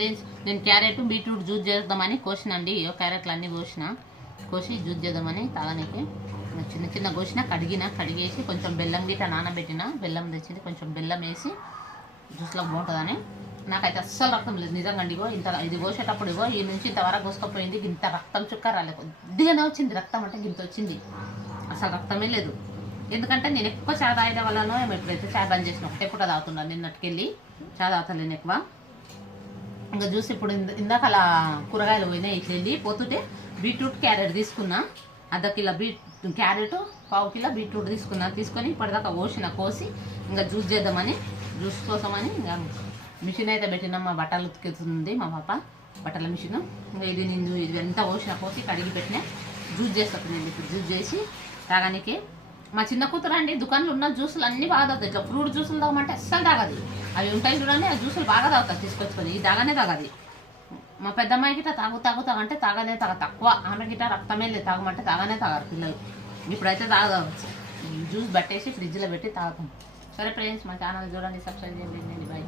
Friends నేను carrot beetroot juice చేద్దామని కోసినండి. క్యారెట్లు అన్నీ కోసి జ్యూస్ చేద్దామని తాగడానికి చిన్న చిన్న కోసిన కడిగేసి కొంచెం బెల్లం గిట్ట నానబెట్టిన బెల్లం తెచ్చింది, కొంచెం బెల్లం వేసి జ్యూస్లో బాగుంటుందని. నాకైతే అస్సలు రక్తం లేదు నిజంగా అండి. ఇది కోసేటప్పుడు ఈ నుంచి ఇంతవరకు కోసుకపోయింది, ఇంత రక్తం చుక్క రాలేదు, కొద్దిగానే వచ్చింది రక్తం, అంటే గింత వచ్చింది, అసలు రక్తమే లేదు. ఎందుకంటే నేను ఎక్కువ చాయ్ తాగడం వల్లనో ఎప్పుడైతే చాయ్ బంద్ చేసిన ఒకటే పూట తాగుతున్నాను, నిన్నటికెళ్ళి చాయ్ తాగుతలేను ఎక్కువ. ఇంకా జ్యూస్ ఇప్పుడు ఇందాక అలా కూరగాయలు పోయినాయి, ఇట్లా వెళ్ళి పోతుంటే బీట్రూట్ క్యారెట్ తీసుకున్నా, అర్ధ కిలో క్యారెట్, పావు కిలో బీట్రూట్ తీసుకొని ఇప్పటిదాకా కోసి ఇంకా జ్యూస్ చేద్దామని, జ్యూస్ కోసమని ఇంకా మిషన్ అయితే పెట్టినా. మా బట్టలు ఉతికేస్తుంది మా పాప, బట్టల మిషన్. ఇంకా ఇది ఎంత కోసి కడిగి పెట్టినా జ్యూస్ చేస్తాను నేను. ఇప్పుడు జ్యూస్ చేసి తాగానికి మా చిన్న కూతురు అండి దుకాణంలో ఉన్న జ్యూసులు అన్నీ బాగా తాగుతాయి. ఇట్లా ఫ్రూట్ జ్యూసులు తాగమంటే అస్సలు తాగదు. అవి ఉంటాయి చూడండి, ఆ జ్యూసులు బాగా తాగుతాయి తీసుకొచ్చుకొని, ఇది తాగానే తాగది. మా పెద్దమ్మాయి గిట్ట తాగు అంటే తాగనే తక్కువ, ఆమె గిట్ట రక్తమే లేదు, తాగమంటే తాగనే తాగారు పిల్లలు. ఇప్పుడైతే తాగవచ్చు, జ్యూస్ పట్టేసి ఫ్రిడ్జ్లో పెట్టి తాగుతాం. సరే ఫ్రెండ్స్, మా ఛానల్ చూడండి, సబ్స్క్రైబ్ చేయండి, బాయ్.